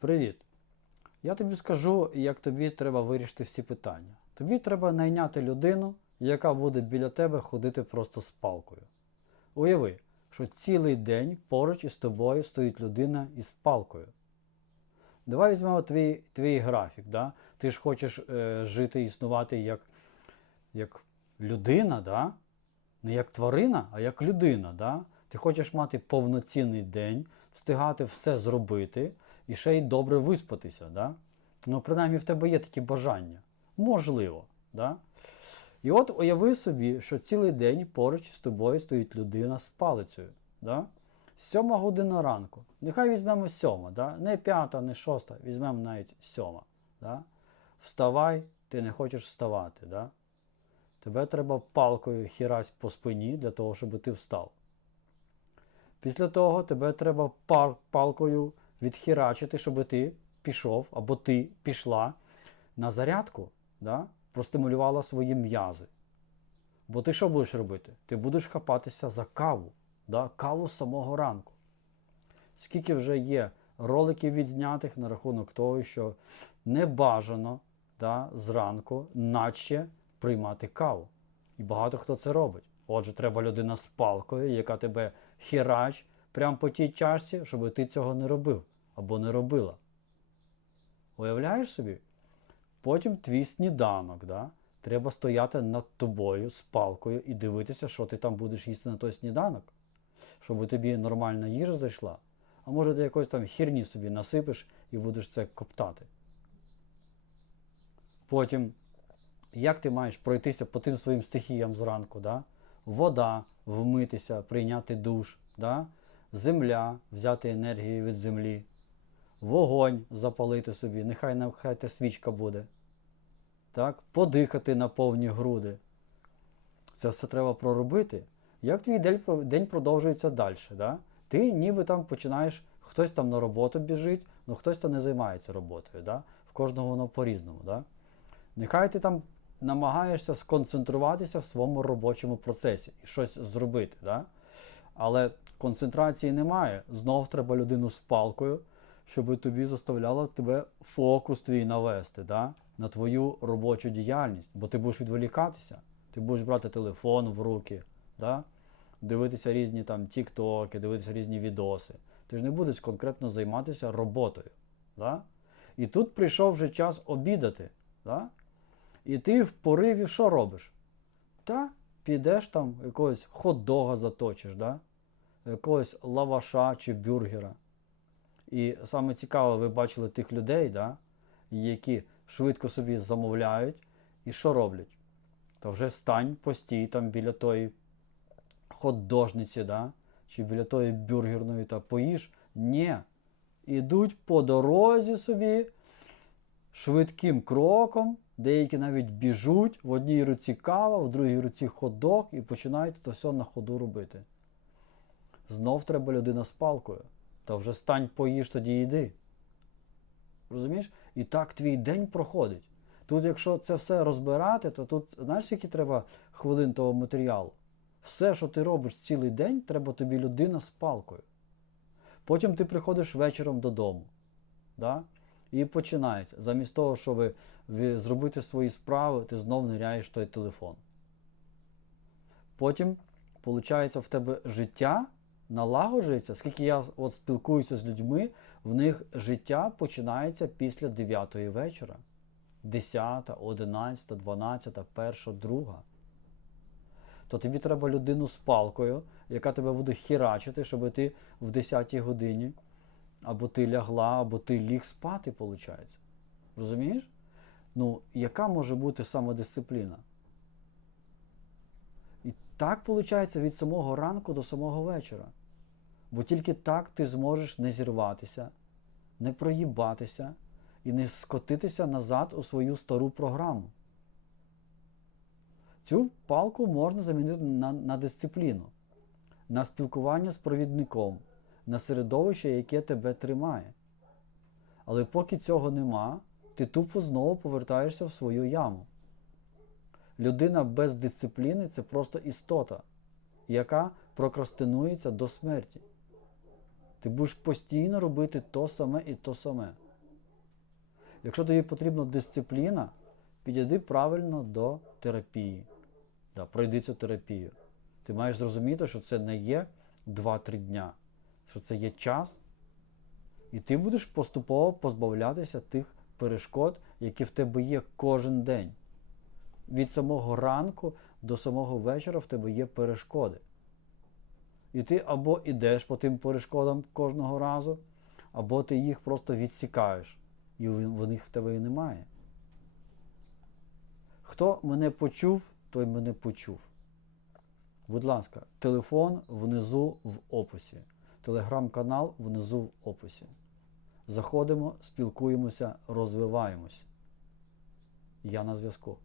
Привіт! Я тобі скажу, як тобі треба вирішити всі питання. Тобі треба найняти людину, яка буде біля тебе ходити просто з палкою. Уяви, що цілий день поруч із тобою стоїть людина із палкою. Давай візьмемо твій, твій графік. Да? Ти ж хочеш е, жити, існувати як, як людина, да? не як тварина, а як людина. Да? Ти хочеш мати повноцінний день, встигати все зробити і ще й добре виспатися. Да? Ну, принаймні в тебе є такі бажання. Можливо. Да? І от уяви собі, що цілий день поруч з тобою стоїть людина з палицею. Да? Сьома година ранку. Нехай візьмемо сьома, да? не п'ята, не шоста, візьмемо навіть сьома. Да? Вставай, ти не хочеш вставати. Да? Тебе треба палкою хірась по спині для того, щоб ти встав. Після того тебе треба палкою відхірачити, щоб ти пішов або ти пішла на зарядку, да? простимулювала свої м'язи. Бо ти що будеш робити? Ти будеш хапатися за каву, да? каву з самого ранку. Скільки вже є роликів відзнятих на рахунок того, що не бажано да, зранку наче приймати каву. І багато хто це робить. Отже, треба людина з палкою, яка тебе хірач прямо по тій чашці, щоб ти цього не робив або не робила. Уявляєш собі? Потім твій сніданок. Да? Треба стояти над тобою з палкою і дивитися, що ти там будеш їсти на той сніданок, щоб тобі нормальна їжа зайшла. А може ти якось там хірні собі насипиш і будеш це коптати. Потім, як ти маєш пройтися по тим своїм стихіям зранку? Да? Вода, вмитися, прийняти душ, да? Земля, взяти енергію від землі, вогонь запалити собі, нехай нехай те свічка буде. Так? Подихати на повні груди. Це все треба проробити. Як твій день, продовжується далі? Да? Ти ніби там починаєш, хтось там на роботу біжить, ну хтось там не займається роботою. Да? В кожного воно по-різному. Да? Нехай ти там намагаєшся сконцентруватися в своєму робочому процесі і щось зробити. Да? Але концентрації немає. Знов треба людину з палкою, щоб тобі заставляло тебе фокус твій навести да? на твою робочу діяльність. Бо ти будеш відволікатися, ти будеш брати телефон в руки, да? дивитися різні там тіктоки, дивитися різні відоси. Ти ж не будеш конкретно займатися роботою. Да? І тут прийшов вже час обідати. Да? І ти в пориві що робиш? Та підеш там якогось хот-дога заточиш, да? якогось лаваша чи бюргера. І саме цікаве, ви бачили тих людей, да? які швидко собі замовляють і що роблять? То вже стань постій там біля тої хот-дожниці, да? чи біля тої бюргерної та поїж. Ні. Ідуть по дорозі собі швидким кроком, деякі навіть біжуть, в одній руці кава, в другій руці хот-дог і починають це все на ходу робити. Знов треба людина з палкою. Та вже стань поїж, тоді йди. Розумієш? І так твій день проходить. Тут, якщо це все розбирати, то тут, знаєш, скільки треба хвилин того матеріалу? Все, що ти робиш цілий день, треба тобі людина з палкою. Потім ти приходиш вечором додому. Да? І починається. Замість того, щоб зробити свої справи, ти знов ниряєш той телефон. Потім, виходить, в тебе життя налагоджується, скільки я от спілкуюся з людьми, в них життя починається після 9 вечора. 10, 11, 12, 1, 2. То тобі треба людину з палкою, яка тебе буде хірачити, щоб ти в 10 годині або ти лягла, або ти ліг спати, виходить. Розумієш? Ну, яка може бути самодисципліна? І так виходить від самого ранку до самого вечора. Бо тільки так ти зможеш не зірватися, не проїбатися і не скотитися назад у свою стару програму. Цю палку можна замінити на, на дисципліну, на спілкування з провідником, на середовище, яке тебе тримає. Але поки цього нема, ти тупо знову повертаєшся в свою яму. Людина без дисципліни це просто істота, яка прокрастинується до смерті. Ти будеш постійно робити то саме і то саме. Якщо тобі потрібна дисципліна, підійди правильно до терапії. Да, пройди цю терапію. Ти маєш зрозуміти, що це не є 2-3 дня, що це є час, і ти будеш поступово позбавлятися тих перешкод, які в тебе є кожен день. Від самого ранку до самого вечора в тебе є перешкоди. І ти або йдеш по тим перешкодам кожного разу, або ти їх просто відсікаєш, і в них в тебе і немає. Хто мене почув, той мене почув. Будь ласка, телефон внизу в описі. Телеграм-канал внизу в описі. Заходимо, спілкуємося, розвиваємось. Я на зв'язку.